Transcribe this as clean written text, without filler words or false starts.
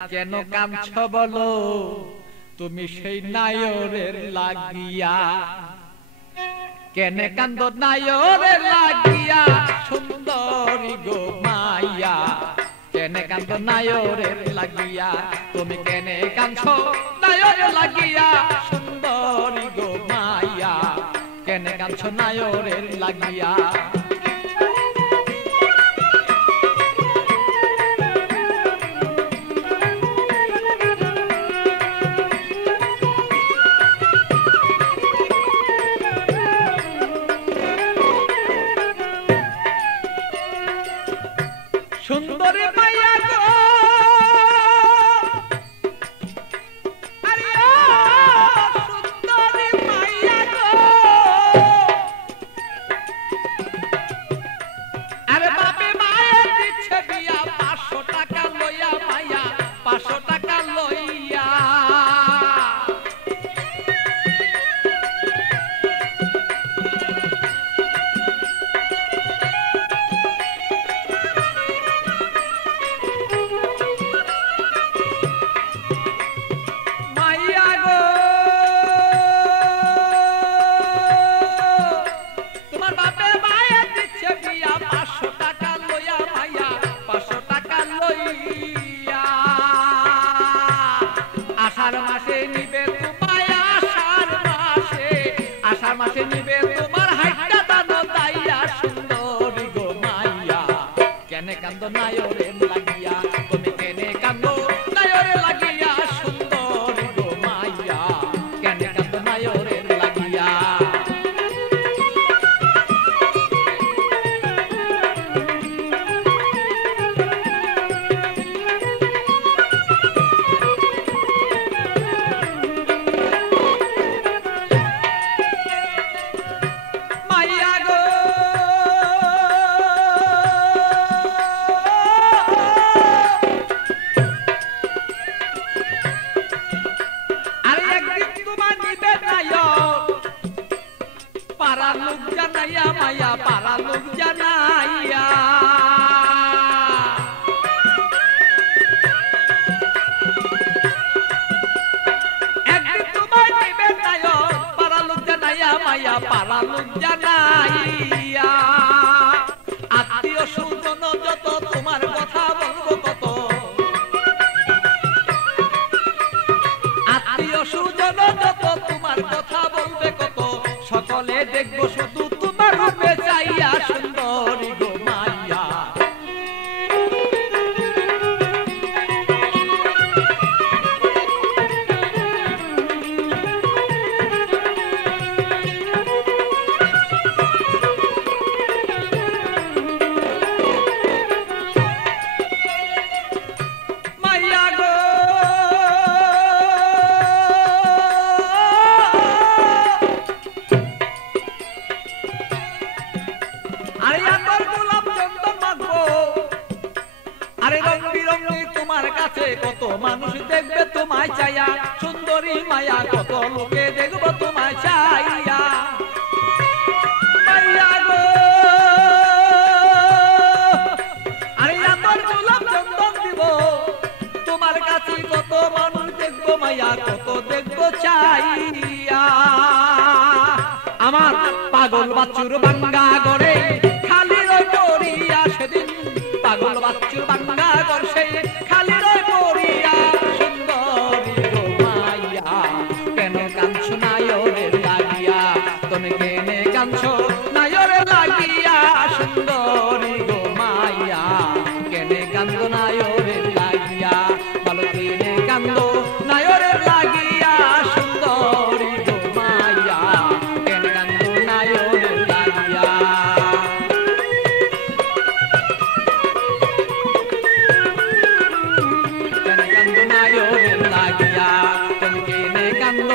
কেন কাঁদছ বলো তুমি সেই নায়রের লাগিয়া? কেন কান্দ নায়রের লাগিয়া সুন্দরী গো মাইয়া? কেন কান্দ নায়রের লাগিয়া? তুমি কেন কাঁদছ নায়রের লাগিয়া সুন্দরী গো মাইয়া? কেন কাঁদছ নায়রের লাগিয়া? সুন্দরী মাইয়া গো আরে ও সুন্দরী মাইয়া গো, আরে বাপে মায়া দিচ্ছে বিয়া 500 টাকা লইয়া মাইয়া 500 টাকা লইয়া। আষাঢ় মাসে নিবে তোমার হাইটা দানো দাইয়া সুন্দরী গো মাইয়া। কেনে কান্দ নায়রের লাগিয়া? তুমি কেনে কান্দ নায়রের লাগিয়া সুন্দরী গো মাইয়া? কেনে কান্দ নায়রের লাগিয়া? পাড়া লোক জানাইয়া মাইয়া পাড়া লোক জানাইয়া, একদিন তোমায় নিবে নায়ক পাড়া লোক জানাইয়া মাইয়া পাড়া লোক জানাইয়া। আত্মীয় স্বজন যত তোমার কথা বলবো কত, আত্মীয় স্বজন যত তোমার কথা বলবে কত, সকলে দেখবো শুধু তোমার রূপে চাইয়া সুন্দরী গো মাইয়া। মাইয়া গো আরে রং বিরঙি তোমার কাছে কত মানুষ দেখবে তোমায় চাইয়া সুন্দরী মায়া, কত লোকে দেখবো তোমায় চাইয়া। মাইয়া গো আরে আতর গোলাপ চন্দন দিব তোমার কাছে কত মানুষ দেখবো মাইয়া, কত দেখবো চাইয়া। আমার পাগল বাচ্চুর বাঙ্গা গড়ে খালি রই পড়িয়া সেদিন, পাগল বাচ্চুর বাঙ্গা ঘর সেই খালি রই পড়িয়া সুন্দরী গো মাইয়া। কেন কাঁদছ নায়রের লাগিয়া? তুমি কেনে কাঁদছ নায়রের লাগিয়া সুন্দরী গো মাইয়া? কেনে কান্দ নায়রের লাগিয়া? বলো কেনে কান্দ নায়রের লাগিয়া সুন্দরী গো মাইয়া? কেনে কান্দ নায়রের লাগিয়া? কেনে কান্দ নায়রের লাগিয়া? তুমি কেনে কান্দ